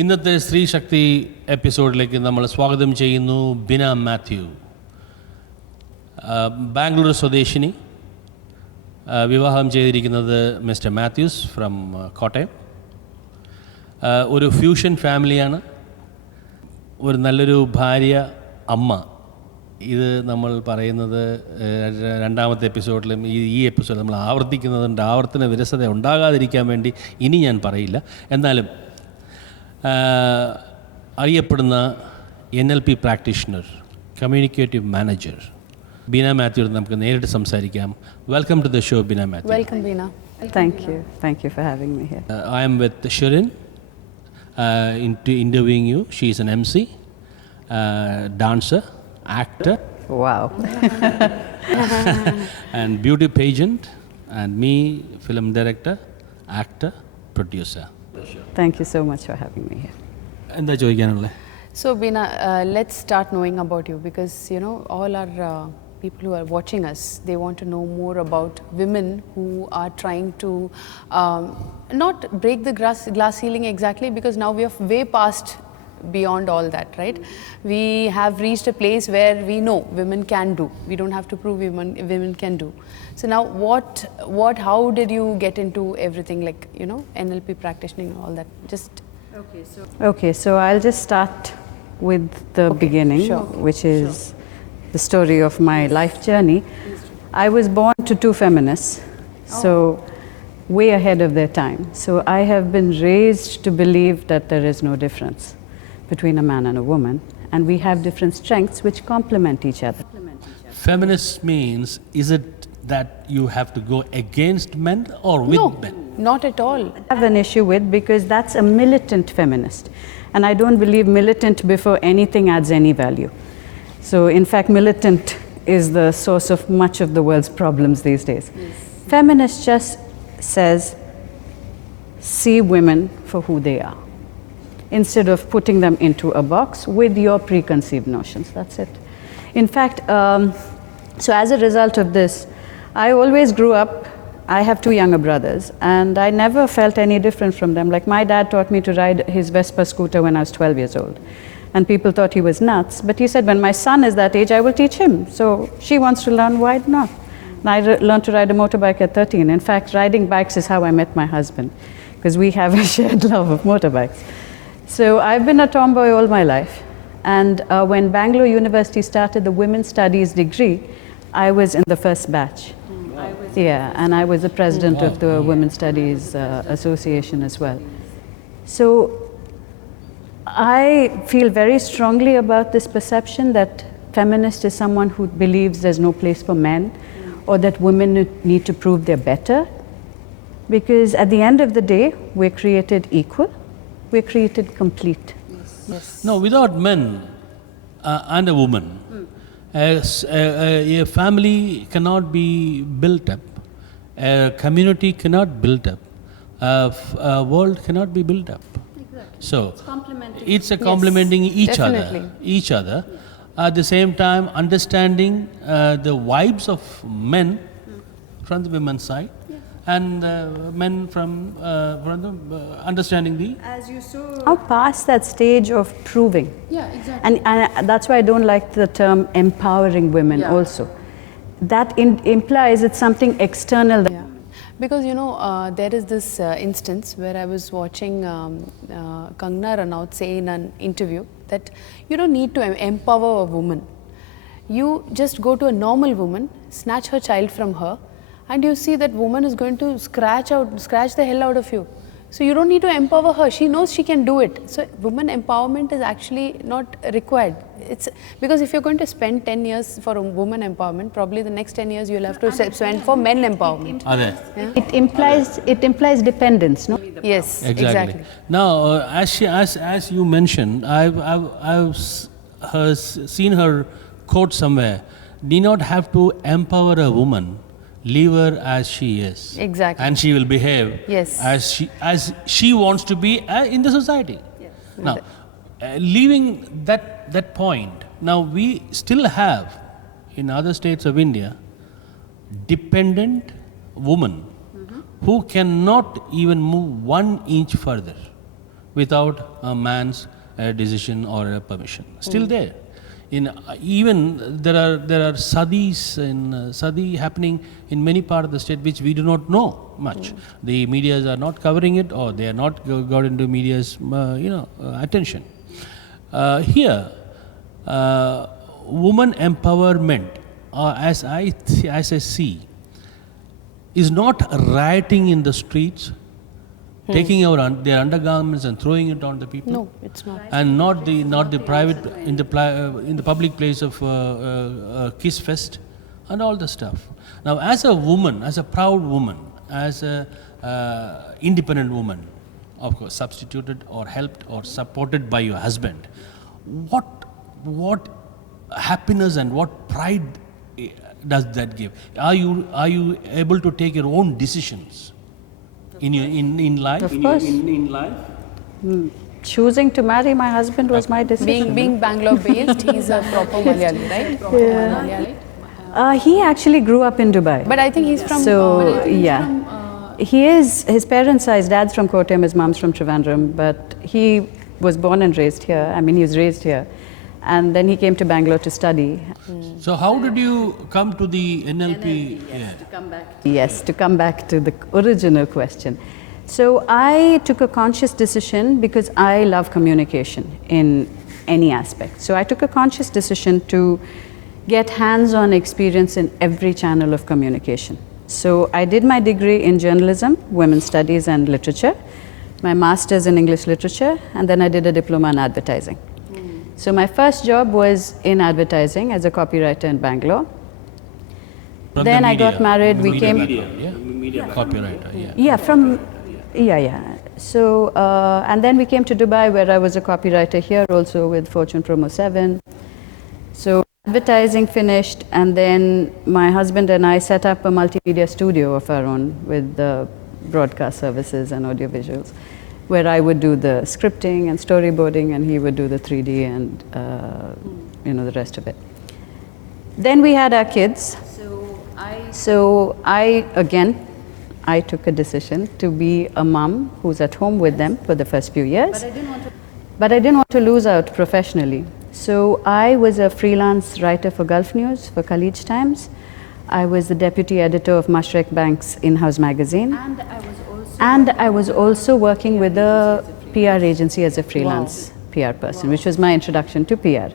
ഇന്നത്തെ സ്ത്രീ ശക്തി എപ്പിസോഡിലേക്ക് നമ്മൾ സ്വാഗതം ചെയ്യുന്നു ബിന മാത്യു. ബാംഗ്ലൂർ സ്വദേശിനി, വിവാഹം ചെയ്തിരിക്കുന്നത് മിസ്റ്റർ മാത്യൂസ് ഫ്രം കോട്ടയം. ഒരു ഫ്യൂഷൻ ഫാമിലിയാണ്, ഒരു നല്ലൊരു ഭാര്യ, അമ്മ. ഇത് നമ്മൾ പറയുന്നത് രണ്ടാമത്തെ എപ്പിസോഡിലും ഈ എപ്പിസോഡിൽ നമ്മൾ ആവർത്തിക്കുന്നതുകൊണ്ട് ആവർത്തന വിരസത ഉണ്ടാകാതിരിക്കാൻ വേണ്ടി ഇനി ഞാൻ പറയില്ല. എന്നാലും അറിയപ്പെടുന്ന NLP practitioner, communicative manager Beena മാത്യുവിനോട് നമുക്ക് നേരിട്ട് സംസാരിക്കാം. Welcome to the show Beena Mathew. Welcome Beena. Thank you for having me here. I am with Shirin interviewing you. She is an MC, dancer, actor. Wow. And beauty pageant, and me, film director, actor, producer. Thank you so much for having me here. എന്താ ചോദിക്കാനുള്ളത്? So Beena, let's start knowing about you, because you know all our people who are watching us, they want to know more about women who are trying to not break the glass ceiling exactly, because now we are way past beyond all that, right? We have reached a place where we know women can do. We don't have to prove women can do. So now how did you get into everything, like, you know, NLP practicing and all that? Just Okay, so I'll just start with the beginning, sure. which is the story of my life journey. I was born to two feminists, so way ahead of their time. So I have been raised to believe that there is no difference between a man and a woman, and we have different strengths which complement each other. Feminist means, is it that you have to go against men or with men? Not at all. I have an issue with, because that's a militant feminist, and I don't believe militant before anything adds any value. So in fact, militant is the source of much of the world's problems these days. Yes. Feminist just says, see women for who they are, instead of putting them into a box with your preconceived notions. That's it. In fact, so as a result of this, I always grew up, I have two younger brothers, and I never felt any different from them. Like, my dad taught me to ride his Vespa scooter when I was 12 years old. And people thought he was nuts. But he said, when my son is that age, I will teach him. So she wants to learn, why not? And I learned to ride a motorbike at 13. In fact, riding bikes is how I met my husband, because we have a shared love of motorbikes. So I've been a tomboy all my life. And when Bangalore University started the Women's Studies degree, I was in the first batch. Yeah, and I was the president of the Women's Studies Association as well. So I feel very strongly about this perception that feminist is someone who believes there's no place for men, or that women need to prove they're better. Because at the end of the day, we're created equal, we're created complete. yes. No, without men and a woman, a family cannot be built up, a community cannot build up, a world cannot be built up. Exactly. So it's a complementing each other. At the same time, understanding the vibes of men from the women's side, and men from the understanding the. As you saw, now past that stage of proving. Yeah, exactly. And that's why I don't like the term empowering women. Also, that implies it's something external. Yeah. Because, you know, there is this instance where I was watching Kangna Ranaut say in an interview that you don't need to empower a woman. You just go to a normal woman, snatch her child from her, and you see that woman is going to scratch the hell out of you. So you don't need to empower her. She knows she can do it. So woman empowerment is actually not required. It's because if you're going to spend 10 years for a woman empowerment, probably the next 10 years you'll have to spend for men empowerment. It implies dependence, no? Yes, exactly. Now, as you mentioned, I've seen her quote somewhere. Do not have to empower a woman. Leave her as she is. Exactly. And she will behave as she wants to be in the society. Yes. Now, leaving that point, now we still have in other states of India dependent women who cannot even move 1 inch further without a man's decision or a permission. Still there. Even there are sadi happening in many parts of the state which we do not know much. The medias are not covering it, or they are not got into media's attention. Here, woman empowerment, as I see, is not rioting in the streets, taking their undergarments and throwing it on the people. No, it's not. And not the private in the public place of kiss fest and all the stuff. Now, as a woman, as a proud woman, as a independent woman, of course, substituted or helped or supported by your husband, what happiness and what pride does that give? Are you able to take your own decisions in life? Of course. In life? Choosing to marry my husband was my decision. Being Bangalore based, he's a proper Malayali, right? Malayali. He actually grew up in Dubai. But I think he's from. So, he is, his parents are, his dad's from Kottayam, his mom's from Trivandrum, but he was born and raised here. I mean, he was raised here. And then he came to Bangalore to study. So how did you come to the NLP? Yes, to come back to the original question. So I took a conscious decision because I love communication in any aspect. So I took a conscious decision to get hands-on experience in every channel of communication. So I did my degree in journalism, women's studies and literature, my master's in English literature, and then I did a diploma in advertising. So my first job was in advertising as a copywriter in Bangalore. From Then the I got married, we came... Media copywriter, So, and then we came to Dubai where I was a copywriter here also with Fortune Promo 7. So advertising finished, and then my husband and I set up a multimedia studio of our own with the broadcast services and audio visuals, where I would do the scripting and storyboarding, and he would do the 3D and the rest of it. Then we had our kids. So I took a decision to be a mom who's at home with them for the first few years. But I didn't want to lose out professionally. So I was a freelance writer for Gulf News, for Khalij Times. I was the deputy editor of Mashreq Bank's in-house magazine. And I was also working with a PR agency as a freelance PR person, which was my introduction to PR.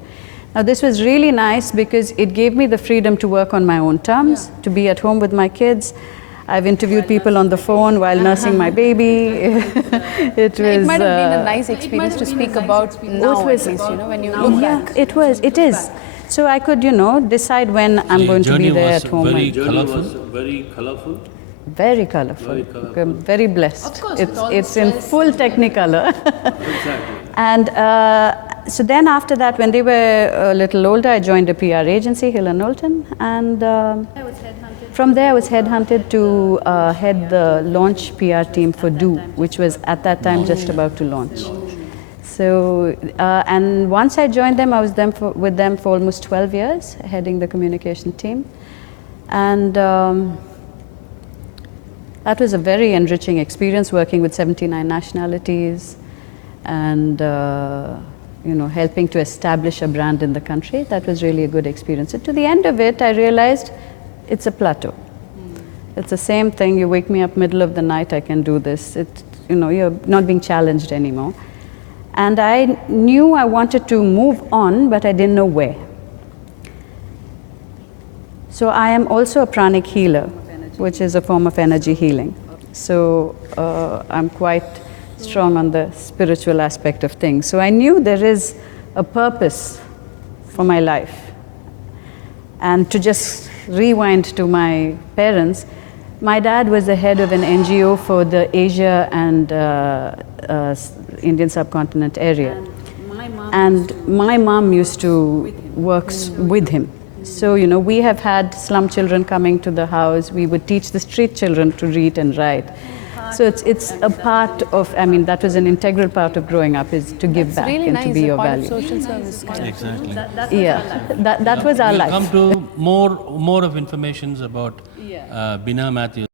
Now this was really nice because it gave me the freedom to work on my own terms, to be at home with my kids. I've interviewed people on the phone while nursing my baby. It might have been a nice experience to speak about now, at least, when you look back. It is. So I could, decide when I'm going to be there at home. Very colorful. Very colorful. I'm very blessed. Of course, it's in full Technicolor. Exactly. And so then after that, when they were a little older, I joined a PR agency, Hill & Knowlton, and from there I was headhunted to head the launch PR team for Do, which was at that time just about to launch. So, and once I joined them, I was with them for almost 12 years, heading the communication team. And that was a very enriching experience, working with 79 nationalities and helping to establish a brand in the country. That was really a good experience. And to the end of it, I realized it's a plateau. It's the same thing. You wake me up middle of the night, I can do this. You're not being challenged anymore. And I knew I wanted to move on, but I didn't know where. So I am also a pranic healer, which is a form of energy healing. So I'm quite strong on the spiritual aspect of things. So I knew there is a purpose for my life. And to just rewind to my parents, my dad was the head of an NGO for the Asia and Indian subcontinent area. And my mom used to work with him. So, we have had slum children coming to the house. We would teach the street children to read and write. So it's a part of, that was an integral part of growing up, is to give back really and nice, to be your part value. Of social service kind Exactly. That was our life. We'll come to more of informations about BINA MATHEW.